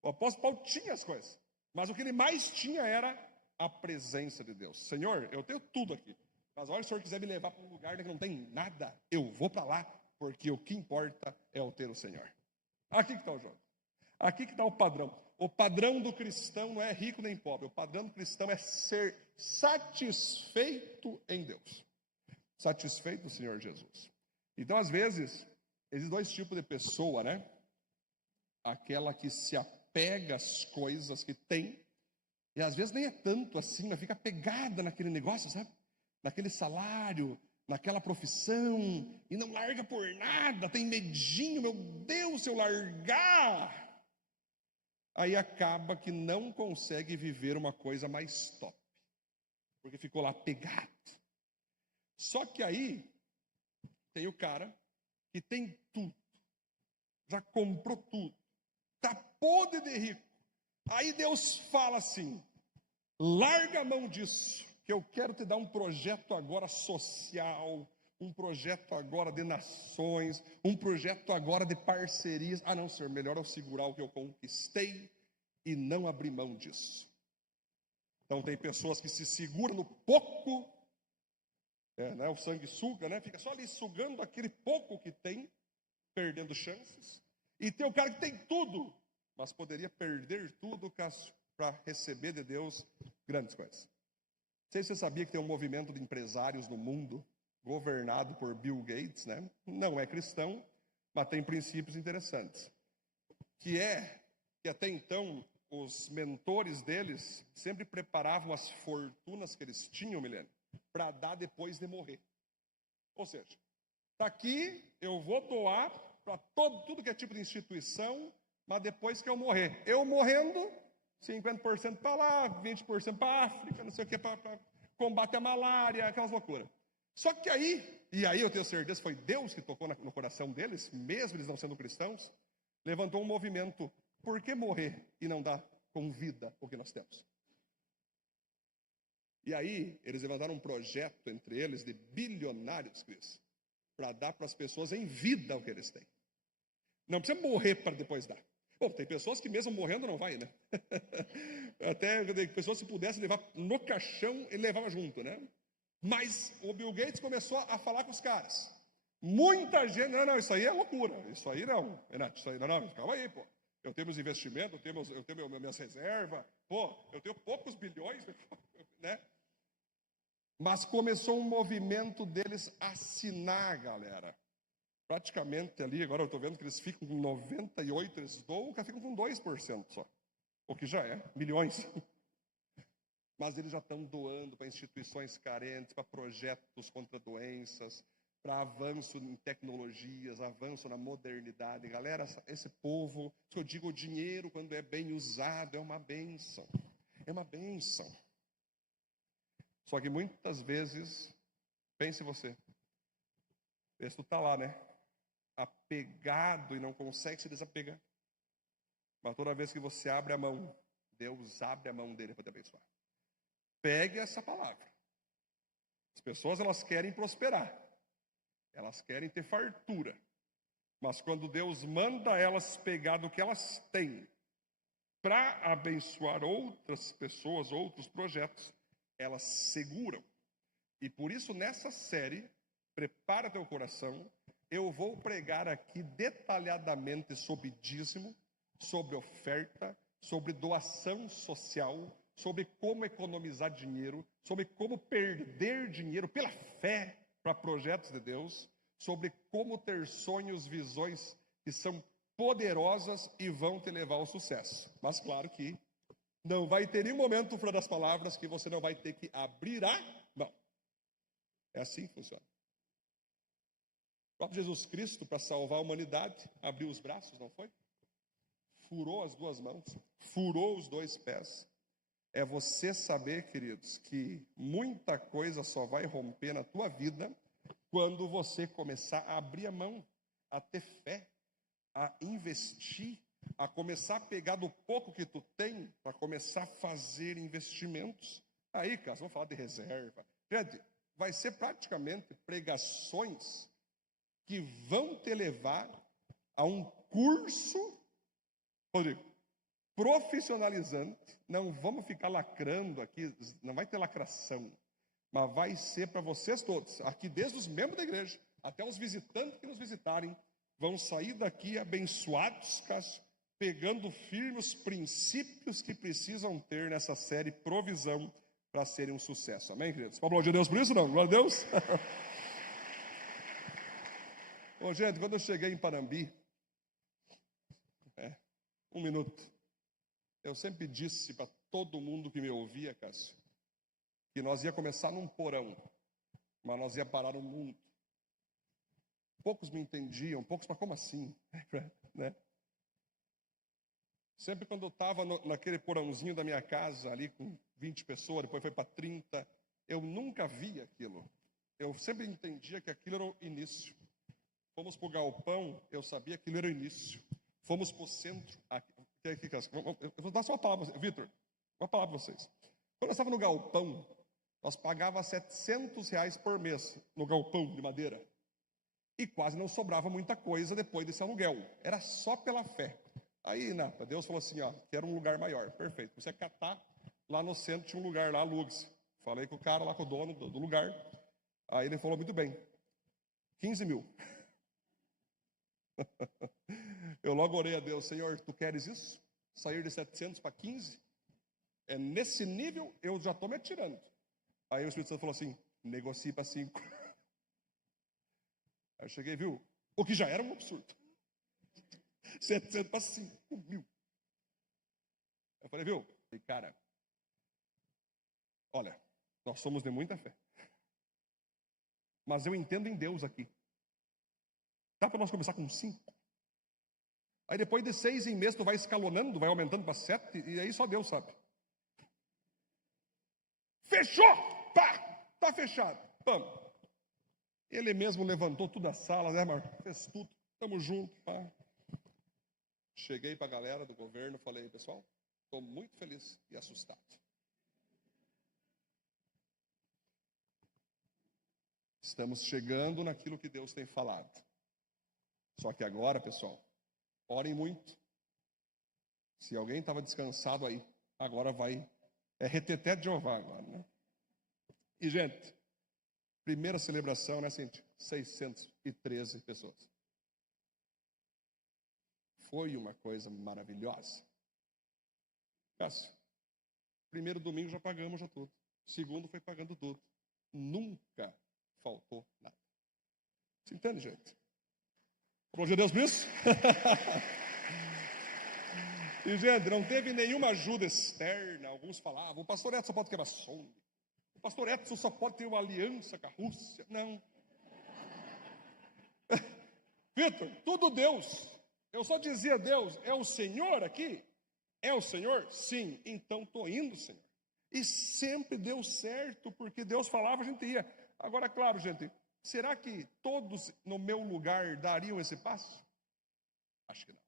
O apóstolo Paulo tinha as coisas, mas o que ele mais tinha era a presença de Deus. Senhor, eu tenho tudo aqui, mas olha, se o senhor quiser me levar para um lugar que não tem nada, eu vou para lá, porque o que importa é eu ter o Senhor. Aqui que está o jogo. Aqui que está o padrão. O padrão do cristão não é rico nem pobre. O padrão do cristão é ser satisfeito em Deus. Satisfeito no Senhor Jesus. Então, às vezes, existem dois tipos de pessoa, né? Aquela que se apega às coisas que tem, e às vezes nem é tanto assim, mas fica pegada naquele negócio, sabe? Naquele salário, naquela profissão, e não larga por nada, tem medinho, meu Deus, se eu largar... Aí acaba que não consegue viver uma coisa mais top, porque ficou lá pegado. Só que aí tem o cara que tem tudo, já comprou tudo, está podre de rico. Aí Deus fala assim, larga a mão disso, que eu quero te dar um projeto agora social, um projeto agora de nações, um projeto agora de parcerias. Ah não, senhor, melhor eu segurar o que eu conquistei e não abrir mão disso. Então tem pessoas que se seguram no pouco, né, o sangue suga, né, fica só ali sugando aquele pouco que tem, perdendo chances. E tem o cara que tem tudo, mas poderia perder tudo para receber de Deus grandes coisas. Não sei se você sabia que tem um movimento de empresários no mundo, governado por Bill Gates, né? Não é cristão, mas tem princípios interessantes. Que até então, os mentores deles sempre preparavam as fortunas que eles tinham, Milene, para dar depois de morrer. Ou seja, está aqui, eu vou doar para tudo que é tipo de instituição, mas depois que eu morrer. Eu morrendo, 50% para lá, 20% para a África, não sei o que, para combate à malária, aquelas loucuras. Só que aí eu tenho certeza, foi Deus que tocou no coração deles, mesmo eles não sendo cristãos, levantou um movimento. Por que morrer e não dar com vida o que nós temos? E aí, eles levantaram um projeto entre eles de bilionários, Cris, para dar para as pessoas em vida o que eles têm. Não precisa morrer para depois dar. Bom, tem pessoas que mesmo morrendo não vai, né? Até pessoas se pudessem levar no caixão, ele levava junto, né? Mas o Bill Gates começou a falar com os caras. Muita gente, não, isso aí é loucura. Isso aí não, Renato, isso aí não, calma aí, pô. Eu tenho meus investimentos, eu tenho minhas reservas, pô, eu tenho poucos bilhões, né? Mas começou um movimento deles assinar, galera. Praticamente ali, agora eu estou vendo que eles ficam com 98%, eles doam, ficam com 2% só. O que já é milhões. Mas eles já estão doando para instituições carentes, para projetos contra doenças, para avanço em tecnologias, avanço na modernidade. Galera, esse povo, que eu digo, o dinheiro, quando é bem usado, é uma bênção. É uma bênção. Só que muitas vezes, pense você, tu está lá, né? Apegado e não consegue se desapegar. Mas toda vez que você abre a mão, Deus abre a mão dele para te abençoar. Pegue essa palavra. As pessoas, elas querem prosperar. Elas querem ter fartura. Mas quando Deus manda elas pegar do que elas têm para abençoar outras pessoas, outros projetos, elas seguram. E por isso, nessa série, prepara teu coração. Eu vou pregar aqui detalhadamente sobre dízimo, sobre oferta, sobre doação social, sobre como economizar dinheiro, sobre como perder dinheiro pela fé para projetos de Deus, sobre como ter sonhos, visões que são poderosas e vão te levar ao sucesso. Mas claro que não vai ter nenhum momento fora das palavras que você não vai ter que abrir a mão. É assim que funciona. O próprio Jesus Cristo, para salvar a humanidade, abriu os braços, não foi? Furou as duas mãos, furou os dois pés. É você saber, queridos, que muita coisa só vai romper na tua vida quando você começar a abrir a mão, a ter fé, a investir, a começar a pegar do pouco que tu tem para começar a fazer investimentos. Aí, cara, vamos falar de reserva. Gente, vai ser praticamente pregações que vão te levar a um curso, Rodrigo, profissionalizante. Não vamos ficar lacrando aqui, não vai ter lacração, mas vai ser para vocês todos, aqui desde os membros da igreja, até os visitantes que nos visitarem, vão sair daqui abençoados, pegando firme os princípios que precisam ter nessa série Provisão para serem um sucesso. Amém, queridos? Pode aplaudir a Deus por isso, não? Glória a Deus. Ô, gente, quando eu cheguei em Panambi, um minuto, eu sempre disse para todo mundo que me ouvia, Cássio, que nós ia começar num porão, mas nós ia parar no mundo. Poucos me entendiam, poucos, mas como assim? Né? Sempre quando eu estava naquele porãozinho da minha casa, ali com 20 pessoas, depois foi para 30, eu nunca via aquilo. Eu sempre entendia que aquilo era o início. Fomos para o galpão, eu sabia que aquilo era o início. Fomos para o centro. Eu vou dar só uma palavra, Vitor, uma palavra para vocês. Quando eu estava no galpão, nós pagávamos R$700 por mês no galpão de madeira. E quase não sobrava muita coisa depois desse aluguel. Era só pela fé. Aí, Deus falou assim, quero um lugar maior. Perfeito. Você catar, lá no centro tinha um lugar lá, alugue-se. Falei com o cara lá, com o dono do lugar. Aí ele falou, muito bem, 15 mil. Eu logo orei a Deus, Senhor, tu queres isso? Sair de 700 para 15? É nesse nível, eu já estou me atirando. Aí o Espírito Santo falou assim, negocie para 5. Aí eu cheguei, viu? O que já era um absurdo. 700 para 5 mil. Eu falei, viu? E cara, olha, nós somos de muita fé. Mas eu entendo em Deus aqui. Dá para nós começar com 5? Aí depois de 6 em mês, tu vai escalonando, vai aumentando para 7, e aí só Deus sabe. Fechou! Pá! Tá fechado. Vamos. Ele mesmo levantou toda a sala, né, Marco? Fez tudo. Tamo junto. Pá. Cheguei para a galera do governo, falei, pessoal, estou muito feliz e assustado. Estamos chegando naquilo que Deus tem falado. Só que agora, pessoal, orem muito. Se alguém estava descansado aí, agora vai. É reteté de Jeová agora, né? E, gente, primeira celebração, né, gente? 613 pessoas. Foi uma coisa maravilhosa. Cássio, primeiro domingo já pagamos já tudo. Segundo foi pagando tudo. Nunca faltou nada. Você entende, gente? Glória a Deus por isso? E, gente, não teve nenhuma ajuda externa. Alguns falavam, o pastor Edson só pode quebrar sonda. O pastor Edson só pode ter uma aliança com a Rússia. Não. Vitor, tudo Deus. Eu só dizia, Deus, é o Senhor aqui? É o Senhor? Sim. Então estou indo, Senhor. E sempre deu certo, porque Deus falava, a gente ia. Agora, claro, gente, será que todos no meu lugar dariam esse passo? Acho que não.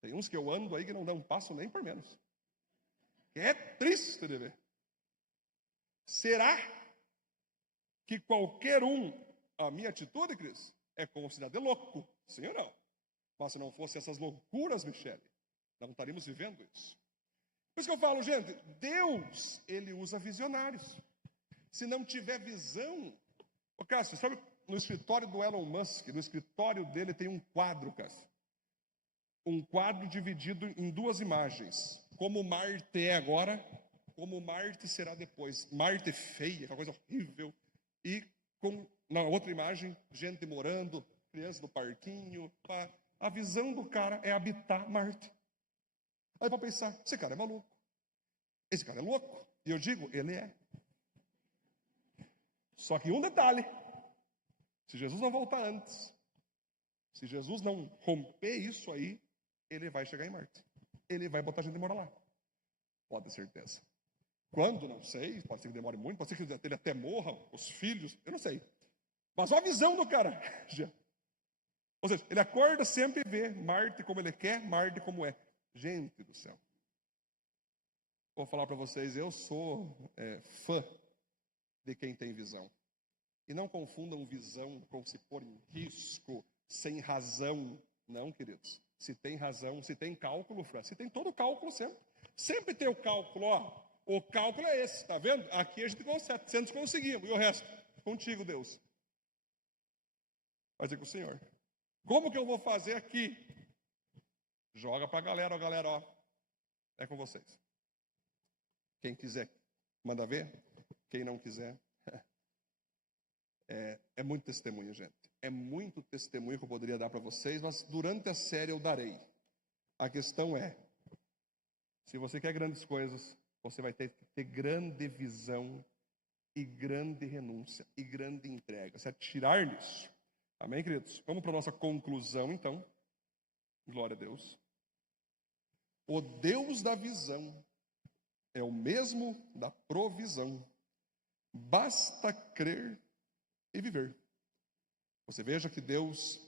Tem uns que eu ando aí que não dão um passo nem por menos. É triste de ver. Será que qualquer a minha atitude, Cris, é considerada louco? Sim ou não? Mas se não fosse essas loucuras, Michele, não estaríamos vivendo isso. Por isso que eu falo, gente, Deus, Ele usa visionários. Se não tiver visão, Ô, Cássio, sabe, no escritório do Elon Musk, no escritório dele tem um quadro, Cássio. Um quadro dividido em duas imagens. Como Marte é agora, como Marte será depois. Marte feia, aquela coisa horrível. E na outra imagem, gente morando, criança no parquinho. A visão do cara é habitar Marte. Aí para pensar, esse cara é maluco. Esse cara é louco. E eu digo, ele é. Só que um detalhe, se Jesus não voltar antes, se Jesus não romper isso aí, ele vai chegar em Marte. Ele vai botar gente a morar lá. Pode ter certeza. Quando? Não sei. Pode ser que demore muito, pode ser que ele até morra, os filhos, eu não sei. Mas olha a visão do cara. Ou seja, ele acorda sempre e vê Marte como ele quer, Marte como é. Gente do céu. Vou falar para vocês, eu sou fã de quem tem visão. E não confundam visão com se pôr em risco, sem razão. Não, queridos. Se tem razão, se tem cálculo, se tem todo o cálculo sempre. Sempre tem o cálculo, ó. O cálculo é esse, tá vendo? Aqui a gente com 700 conseguimos. E o resto? Contigo, Deus. Vai dizer com o Senhor. Como que eu vou fazer aqui? Joga para a galera, ó, galera, ó. É com vocês. Quem quiser, manda ver. Quem não quiser. É muito testemunho, gente. É muito testemunho que eu poderia dar para vocês, mas durante a série eu darei. A questão é, se você quer grandes coisas, você vai ter que ter grande visão e grande renúncia e grande entrega. Se atirar nisso. Amém, queridos? Vamos para a nossa conclusão, então. Glória a Deus. O Deus da visão é o mesmo da provisão. Basta crer e viver. Você veja que Deus,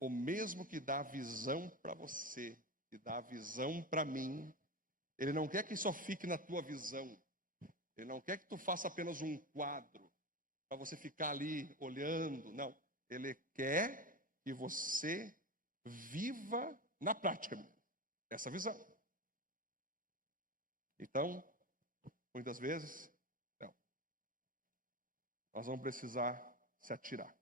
o mesmo que dá visão para você, que dá visão para mim, Ele não quer que só fique na tua visão. Ele não quer que tu faça apenas um quadro, para você ficar ali olhando. Não. Ele quer que você viva na prática essa visão. Então, muitas vezes, não. Nós vamos precisar se atirar.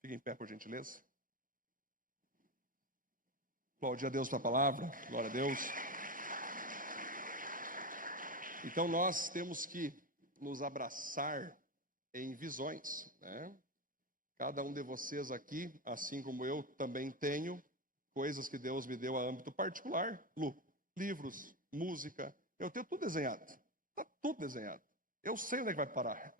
Fique em pé, por gentileza. Glória a Deus pela palavra. Glória a Deus. Então, nós temos que nos abraçar em visões, né? Cada um de vocês aqui, assim como eu, também tenho coisas que Deus me deu a âmbito particular. Livros, música. Eu tenho tudo desenhado. Está tudo desenhado. Eu sei onde é que vai parar.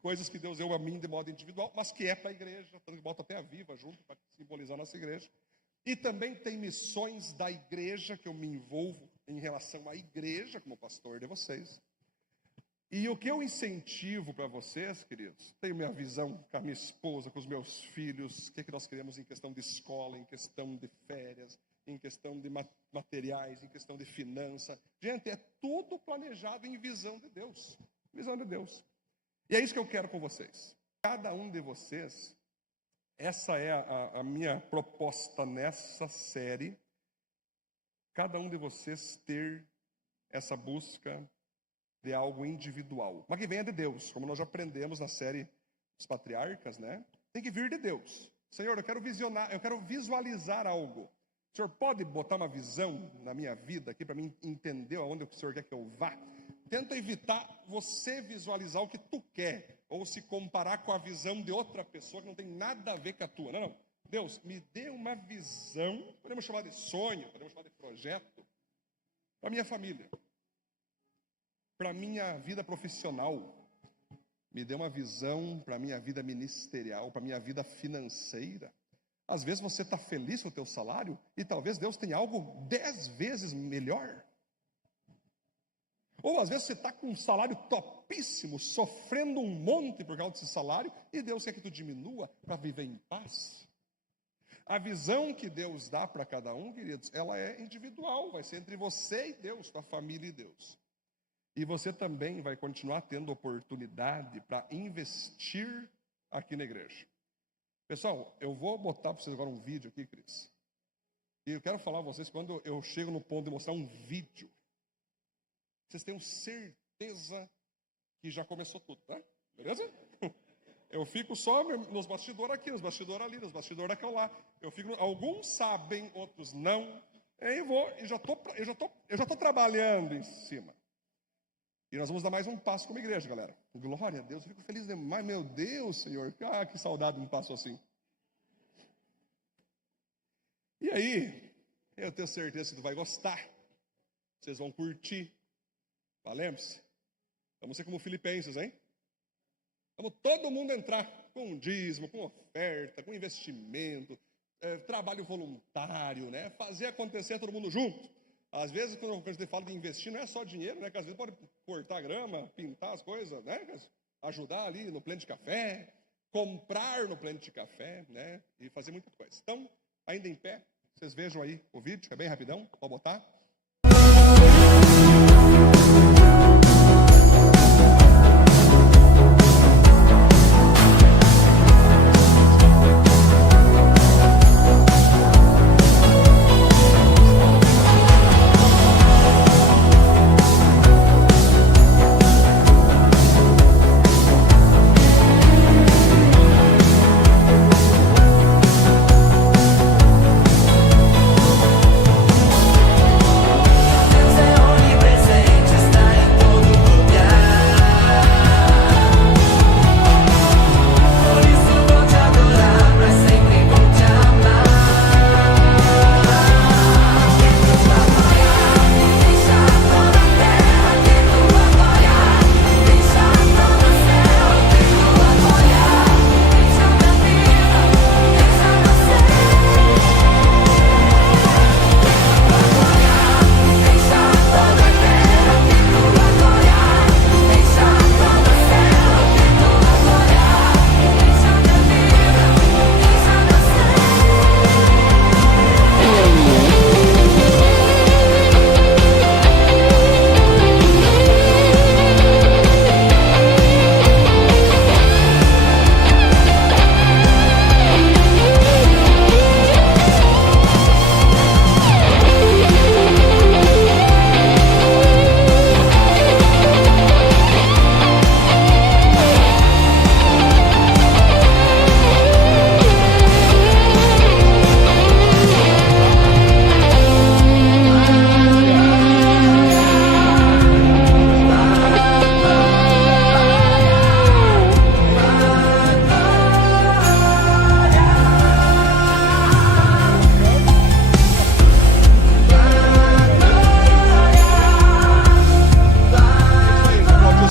Coisas que Deus deu a mim de modo individual, mas que é para a igreja. Bota até a Viva junto para simbolizar a nossa igreja. E também tem missões da igreja que eu me envolvo em relação à igreja, como pastor de vocês. E o que eu incentivo para vocês, queridos, tenho minha visão com a minha esposa, com os meus filhos, o que nós queremos em questão de escola, em questão de férias, em questão de materiais, em questão de finança. Gente, é tudo planejado em visão de Deus. Visão de Deus. E é isso que eu quero com vocês. Cada um de vocês, essa é a minha proposta nessa série, cada um de vocês ter essa busca de algo individual, mas que venha de Deus, como nós já aprendemos na série dos patriarcas, né? Tem que vir de Deus. Senhor, eu quero visionar, eu quero visualizar algo. O Senhor pode botar uma visão na minha vida aqui para mim entender aonde o Senhor quer que eu vá? Tenta evitar você visualizar o que tu quer ou se comparar com a visão de outra pessoa que não tem nada a ver com a tua. Não, não. Deus, me dê uma visão, podemos chamar de sonho, podemos chamar de projeto, para a minha família, para a minha vida profissional. Me dê uma visão para a minha vida ministerial, para a minha vida financeira. Às vezes você está feliz com o teu salário e talvez Deus tenha algo 10 vezes melhor. Ou às vezes você está com um salário topíssimo, sofrendo um monte por causa desse salário e Deus quer que tu diminua para viver em paz. A visão que Deus dá para cada um, queridos, ela é individual, vai ser entre você e Deus, tua família e Deus. E você também vai continuar tendo oportunidade para investir aqui na igreja. Pessoal, eu vou botar para vocês agora um vídeo aqui, Cris. E eu quero falar a vocês, quando eu chego no ponto de mostrar um vídeo, vocês tenham certeza que já começou tudo, tá? beleza? Eu fico só nos bastidores aqui, nos bastidores ali, nos bastidores aqui lá. Alguns sabem, outros não. Aí eu vou e já tô trabalhando em cima. E nós vamos dar mais um passo como igreja, galera. Glória a Deus, eu fico feliz demais. Meu Deus, Senhor, que saudade de um passo assim. E aí, eu tenho certeza que tu vai gostar. Vocês vão curtir. Lembre-se, vamos ser como Filipenses, hein? Vamos todo mundo entrar com dízimo, com oferta, com investimento, trabalho voluntário, né? Fazer acontecer todo mundo junto. Às vezes, quando a gente fala de investir, não é só dinheiro, né? Que às vezes pode cortar grama, pintar as coisas, né? Ajudar ali no plano de café, comprar no plano de café, né? E fazer muita coisa. Então, ainda em pé, vocês vejam aí o vídeo, é bem rapidão, pode botar.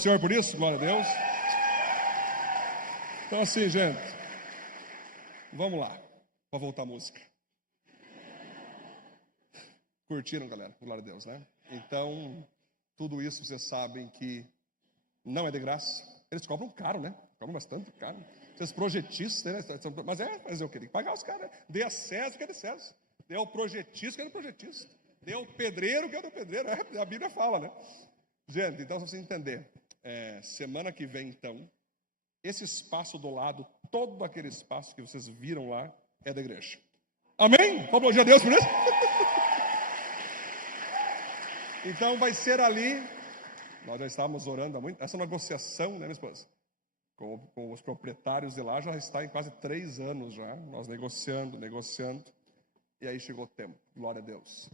Senhor por isso, glória a Deus. Então assim, gente, vamos lá, para voltar a música. Curtiram, galera? Glória a Deus, né? Então, tudo isso vocês sabem que não é de graça. Eles cobram caro, né? Cobram bastante caro. Vocês projetistas, né? Mas eu queria pagar os caras. Dê a César, que é de César. Dê ao projetista, que é do projetista. Dê ao pedreiro, que é do pedreiro. A Bíblia fala, né? Gente, então, pra você entender, semana que vem, então, esse espaço do lado, todo aquele espaço que vocês viram lá, é da igreja. Amém? Aplaudir a Deus por isso? Então vai ser ali, nós já estávamos orando há muito, essa negociação, né, minha esposa? Com os proprietários de lá já está em quase 3 anos já, nós negociando, e aí chegou o tempo, glória a Deus.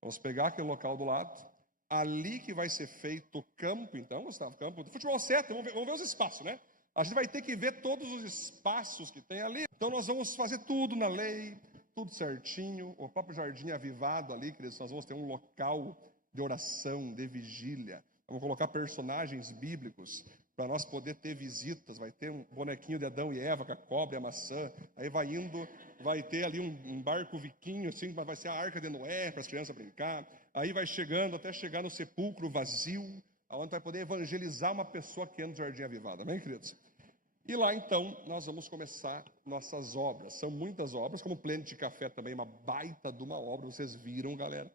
Vamos pegar aquele local do lado, ali que vai ser feito o campo, então, Gustavo, campo de futebol 7, vamos ver os espaços, né? A gente vai ter que ver todos os espaços que tem ali, então nós vamos fazer tudo na lei, tudo certinho, o próprio jardim avivado ali, queridos, nós vamos ter um local de oração, de vigília, vamos colocar personagens bíblicos, para nós poder ter visitas, vai ter um bonequinho de Adão e Eva, com a cobra e a maçã, aí vai ter ali um barco viquinho, assim, vai ser a arca de Noé, para as crianças brincar, aí vai chegando, até chegar no sepulcro vazio, onde vai poder evangelizar uma pessoa que anda no jardim avivado, amém, queridos? E lá, então, nós vamos começar nossas obras, são muitas obras, como o Pleno de Café também, uma baita de uma obra, vocês viram, galera,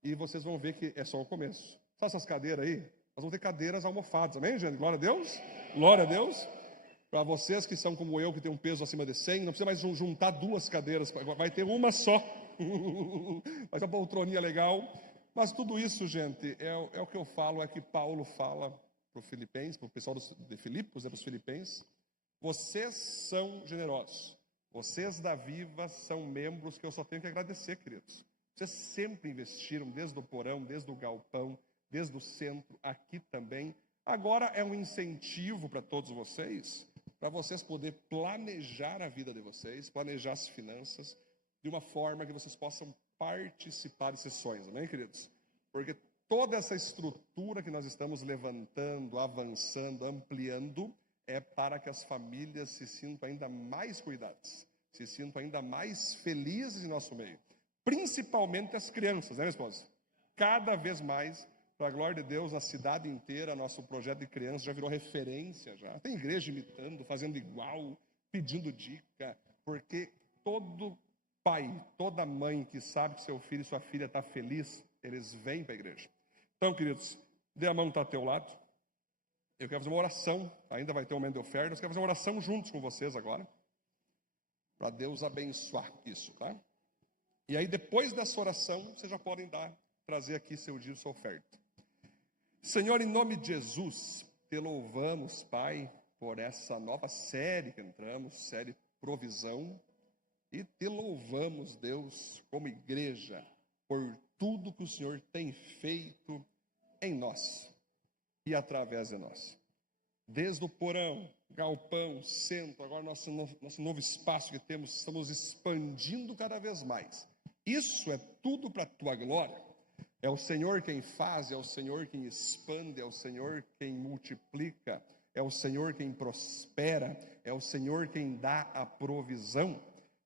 e vocês vão ver que é só o começo. Sabe essas cadeiras aí? Nós vamos ter cadeiras almofadas, amém, gente? Glória a Deus. Glória a Deus. Para vocês que são como eu, que tem um peso acima de 100, não precisa mais juntar 2 cadeiras, vai ter uma só. Vai ser uma poltroninha legal. Mas tudo isso, gente, é o que eu falo, é que Paulo fala para o Filipenses, para o pessoal de Filipos, para os filipenses. Vocês são generosos. Vocês da Viva são membros que eu só tenho que agradecer, queridos. Vocês sempre investiram, desde o porão, desde o galpão, desde o centro, aqui também. Agora é um incentivo para todos vocês, para vocês poderem planejar a vida de vocês, planejar as finanças, de uma forma que vocês possam participar desses sonhos, amém, queridos? Porque toda essa estrutura que nós estamos levantando, avançando, ampliando, é para que as famílias se sintam ainda mais cuidadas, se sintam ainda mais felizes em nosso meio. Principalmente as crianças, né, minha esposa? Cada vez mais, para a glória de Deus, na cidade inteira, nosso projeto de crianças já virou referência, já. Tem igreja imitando, fazendo igual, pedindo dica, porque todo pai, toda mãe que sabe que seu filho e sua filha estão feliz, eles vêm para a igreja. Então, queridos, dê a mão que está ao teu lado. Eu quero fazer uma oração, ainda vai ter um momento de oferta, eu quero fazer uma oração juntos com vocês agora, para Deus abençoar isso, tá? E aí, depois dessa oração, vocês já podem trazer aqui seu dízimo, sua oferta. Senhor, em nome de Jesus, te louvamos, Pai, por essa nova série que entramos, série Provisão, e te louvamos, Deus, como igreja, por tudo que o Senhor tem feito em nós e através de nós. Desde o porão, galpão, centro, agora nosso novo espaço que temos, estamos expandindo cada vez mais. Isso é tudo para a tua glória. É o Senhor quem faz, é o Senhor quem expande, é o Senhor quem multiplica, é o Senhor quem prospera, é o Senhor quem dá a provisão.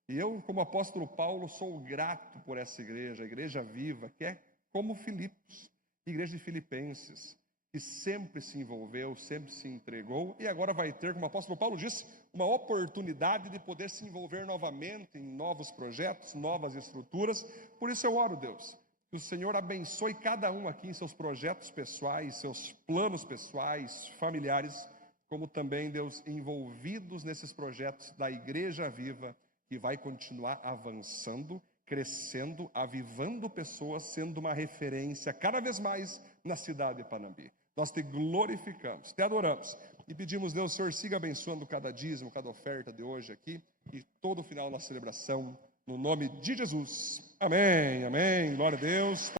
E eu, como apóstolo Paulo, sou grato por essa igreja, a igreja viva, que é como Filipos, igreja de Filipenses, que sempre se envolveu, sempre se entregou, e agora vai ter, como o apóstolo Paulo disse, uma oportunidade de poder se envolver novamente em novos projetos, novas estruturas. Por isso eu oro, Deus, que o Senhor abençoe cada um aqui em seus projetos pessoais, seus planos pessoais, familiares, como também, Deus, envolvidos nesses projetos da Igreja Viva, que vai continuar avançando, crescendo, avivando pessoas, sendo uma referência cada vez mais na cidade de Panambi. Nós te glorificamos, te adoramos e pedimos, Deus, o Senhor siga abençoando cada dízimo, cada oferta de hoje aqui e todo o final da celebração, no nome de Jesus. Amém, amém, glória a Deus.